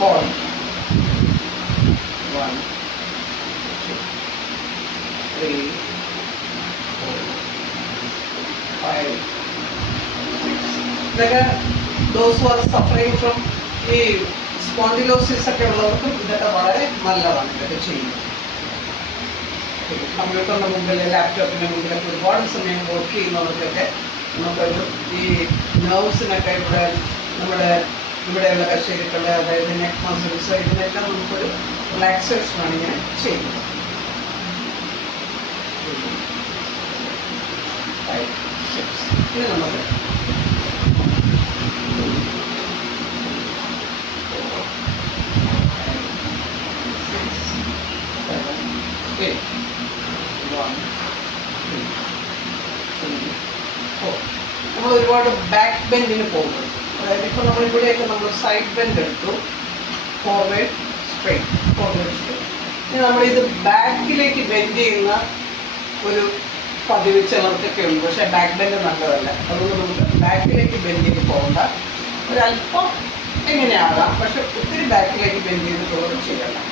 ball. 1, 2, 3, 4, 5, 6. ഇതൊക്കെ those who are suffering from ഈ spondylosis ഒക്കെ ഉള്ളവർക്കും ഇതൊക്കെ വളരെ നല്ലതാണ് ഇതൊക്കെ ചെയ്യുന്നത്. കമ്പ്യൂട്ടറിൻ്റെ മുമ്പിൽ ലാപ്ടോപ്പിൻ്റെ മുമ്പിലൊക്കെ ഒരുപാട് സമയം വർക്ക് ചെയ്യുന്നവർക്കൊക്കെ നമുക്കൊരു ഈ നെർവ്സിനൊക്കെ നമ്മുടെ ഇവിടെയുള്ള കശേരുക്കൾ, അതായത് നെക്ക് മസിൽസ്, ഇതിനെല്ലാം നമുക്കൊരു റിലാക്സേഷനാണ് ഇങ്ങനെ ചെയ്യുന്നത്. 5, 6. ഇനി നമുക്ക് 8. 1, 2, 3, 4. നമ്മൾ ഒരുപാട് ബാക്ക് ബെൻഡിന് പോകുന്നത്, അതായത് ഇപ്പോൾ നമ്മളിവിടെയൊക്കെ നമ്മൾ സൈഡ് ബെൻഡ് എടുത്തു, ഫോർവേഡ് സ്ട്രെയിറ്റ്, ഫോർവേഡ് സ്ട്രെയിറ്റ്. ഇനി നമ്മളിത് ബാക്കിലേക്ക് ബെൻഡ് ചെയ്യുന്ന ഒരു പതിവ് ചിലർക്കൊക്കെ ഉണ്ട്, പക്ഷേ ബാക്ക് ബെൻഡ് നല്ലതല്ല. അതുകൊണ്ട് നമുക്ക് ബാക്കിലേക്ക് ബെൻഡ് ചെയ്ത് പോകണ്ട, ഒരല്പം എങ്ങനെയാകാം, പക്ഷെ ഒത്തിരി ബാക്കിലേക്ക് ബെൻഡ് ചെയ്തിട്ടുള്ളത് ചെയ്യണം.